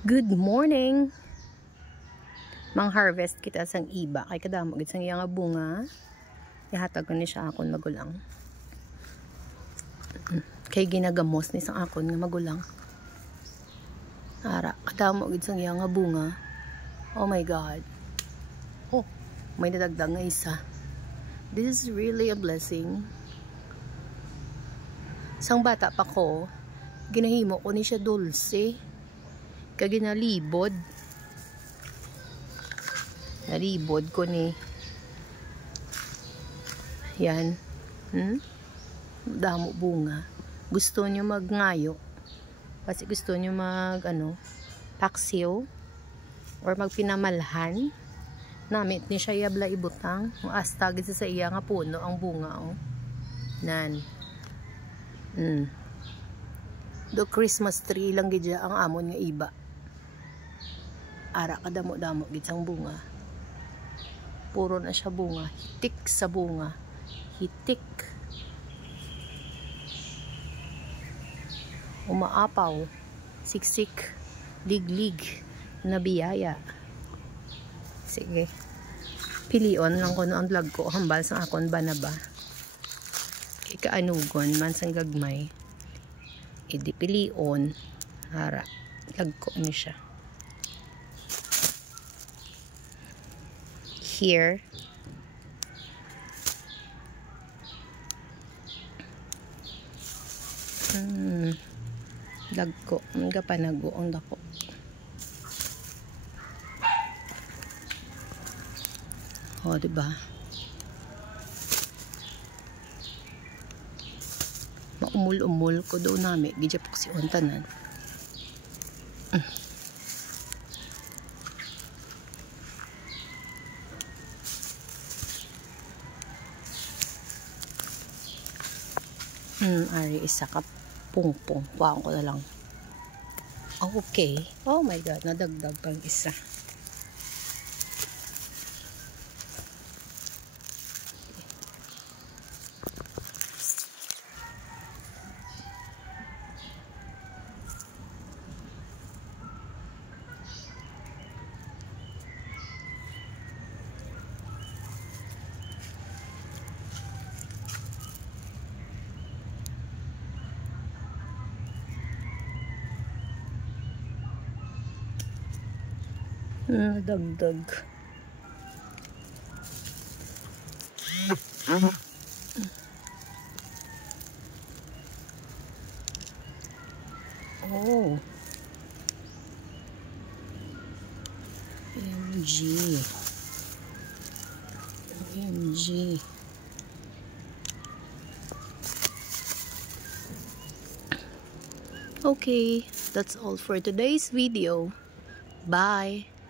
Good morning. Mang-harvest kita sang iba kay kadamo gid sang iya nga bunga. Ihatag ko ni siya akon magulang. Kay ginagamos ni sang akon nga magulang. Ara, kadamo gid sang iya nga bunga. Oh my god. Oh, may nadagdag nga isa. This is really a blessing. Sang bata pa ko, ginahimo ko ni siya dulce. Kaya ginalibod. Nalibod ko ni. Yan. Damo bunga. Gusto nyo magngayo. Kasi gusto nyo paksiw. Or magpinamalhan. Namit ni siya yabla ibutang. Astagid sa iya nga puno ang bunga. Oh. Nan. Do Christmas tree lang gidya ang amon nga iba. Ara kadamo-damo gid sang bunga. Puro na siya bunga, hitik sa bunga. Hitik. Umaapaw, siksik, liglig na biyaya. Sige. Pilion lang ko no ang vlog ko hambal sa akon ba na ba. Ikaanugon man sang gagmay. Idi pilion. Ara, vlog ko ni siya. Here. Dagko, mga panago ang dako. Oh, diba? Maumul-umul ko doon namin. Gidya po si Ontanan. Ari, isa ka pungpong. Kuhaan ko na lang. Okay. Oh my God, nadagdag pang isa. Dagdag. Oh. OMG. OMG. Okay, that's all for today's video. Bye.